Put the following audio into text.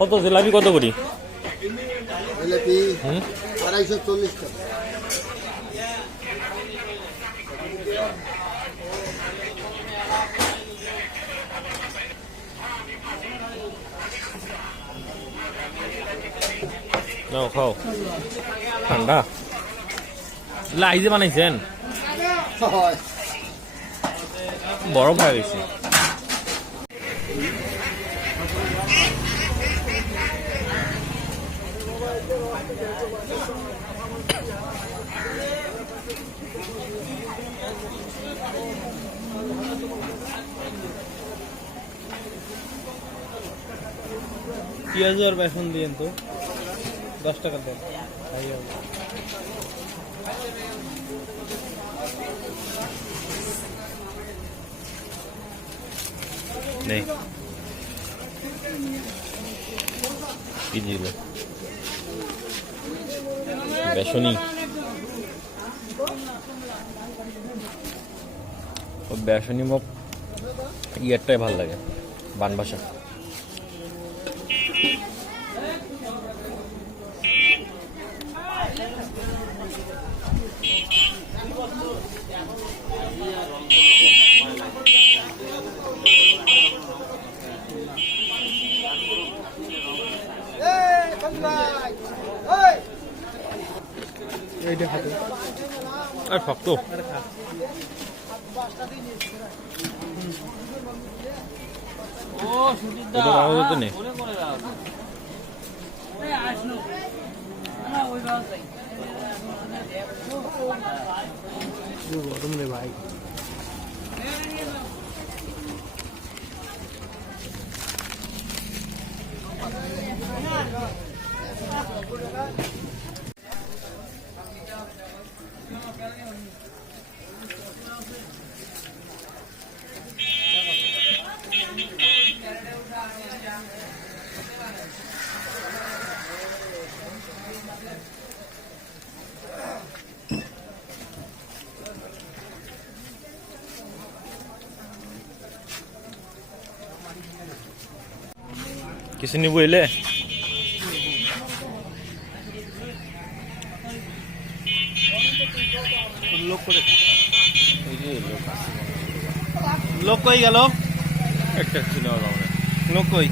কত জিলাপি কত করি? জিলাপি 240 টাকা। নাও খাও, ঠান্ডা। লাইজে বানাইছেন, বরফ হয়ে গেছে। পেঁয়াজ আর বেসন দিয়েন তো 10 টাকা দেন। নেই কি দিল? বেসনি, বেসনি মোক ইয়ারটাই ভাল লাগে, বানবাসা। আর শক্ত নেই। গরম রে ভাই। কিছু নিব এলে লোক কই গেল? একটা ছিল লোক কই?